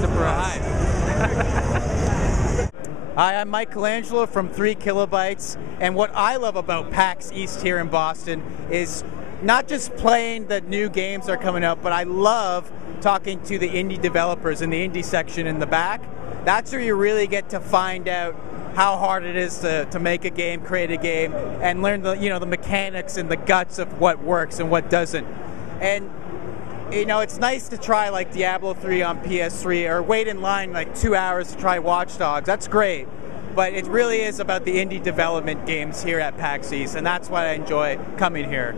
Surprise. Hi, I'm Michelangelo from 3 Kilobytes, and what I love about PAX East here in Boston is not just playing the new games that are coming out, but I love talking to the indie developers in the indie section in the back. That's where you really get to find out how hard it is to make a game, create a game, and learn the the mechanics and the guts of what works and what doesn't. And it's nice to try like Diablo 3 on PS3 or wait in line like 2 hours to try Watch Dogs. That's great. But it really is about the indie development games here at PAX East, and that's why I enjoy coming here.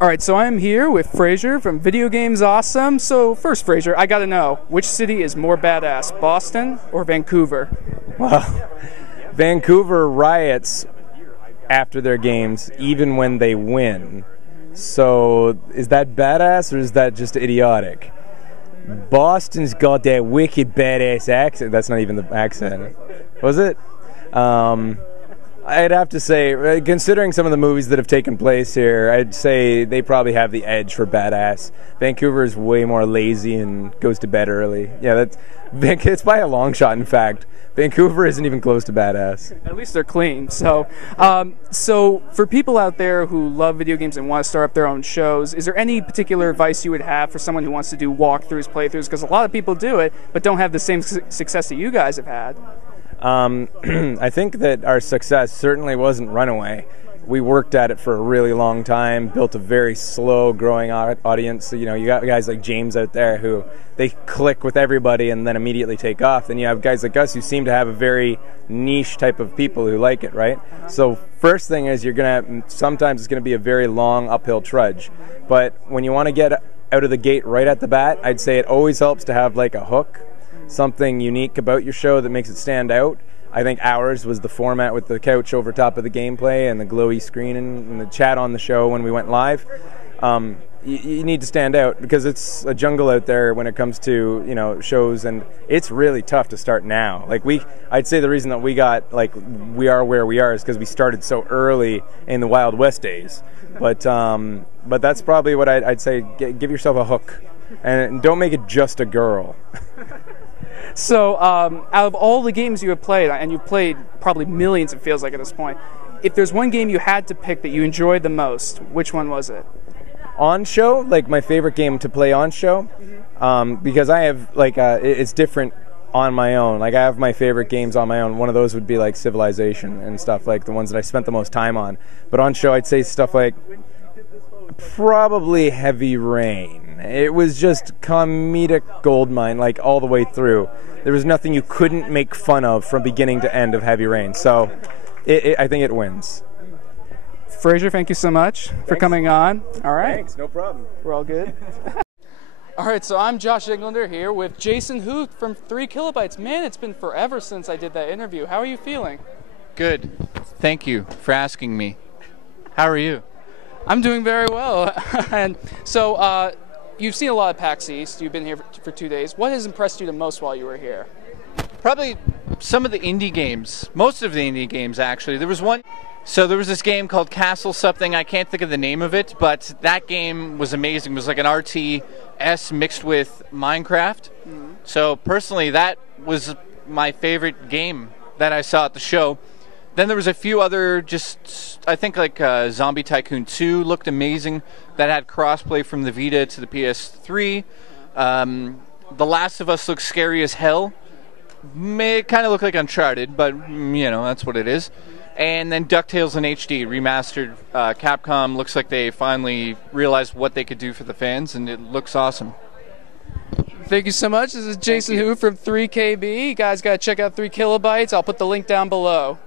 All right, so I'm here with Fraser from Video Games Awesome. So first, Fraser, I gotta know, which city is more badass, Boston or Vancouver? Well, Vancouver riots after their games, even when they win. So is that badass or is that just idiotic? Boston's got that wicked badass accent. That's not even the accent, was it? I'd have to say, considering some of the movies that have taken place here, I'd say they probably have the edge for badass. Vancouver is way more lazy and goes to bed early. Yeah, it's by a long shot, in fact. Vancouver isn't even close to badass. At least they're clean. So, so for people out there who love video games and want to start up their own shows, is there any particular advice you would have for someone who wants to do walkthroughs, playthroughs? Because a lot of people do it, but don't have the same success that you guys have had. I think that our success certainly wasn't runaway. We worked at it for a really long time, built a very slow growing audience. You got guys like James out there who they click with everybody and then immediately take off. Then you have guys like us who seem to have a very niche type of people who like it, right? So first thing is sometimes it's going to be a very long uphill trudge. But when you want to get out of the gate right at the bat, I'd say it always helps to have like a hook, something unique about your show that makes it stand out. I think ours was the format with the couch over top of the gameplay and the glowy screen and the chat on the show when we went live. You need to stand out because it's a jungle out there when it comes to shows, and it's really tough to start now. I'd say the reason that we are where we are is because we started so early in the Wild West days. But that's probably what I'd say. Give yourself a hook, and don't make it just a girl. So, out of all the games you have played, and you've played probably millions, it feels like at this point, if there's one game you had to pick that you enjoyed the most, which one was it? On show, my favorite game to play on show, because I have it's different on my own. I have my favorite games on my own. One of those would be like Civilization and stuff, like the ones that I spent the most time on. But on show, I'd say stuff like probably Heavy Rain. It was just comedic goldmine, all the way through. There was nothing you couldn't make fun of from beginning to end of Heavy Rain. So I think it wins. Fraser, thank you so much for coming on. All right. Thanks, no problem. We're all good. All right, so I'm Josh Englander here with Jason Huth from 3 Kilobytes. Man, it's been forever since I did that interview. How are you feeling? Good. Thank you for asking me. How are you? I'm doing very well. And so, you've seen a lot of PAX East. You've been here for 2 days. What has impressed you the most while you were here? Probably some of the indie games. Most of the indie games, actually. There was this game called Castle something. I can't think of the name of it, but that game was amazing. It was like an RTS mixed with Minecraft. Mm-hmm. So personally, that was my favorite game that I saw at the show. Then there was a few other I think Zombie Tycoon 2 looked amazing. That had crossplay from the Vita to the PS3. The Last of Us looks scary as hell. It kind of look like Uncharted, but that's what it is. And then DuckTales in HD, remastered. Capcom looks like they finally realized what they could do for the fans, and it looks awesome. Thank you so much. This is Jason Hu from 3KB. You guys got to check out 3 Kilobytes. I'll put the link down below.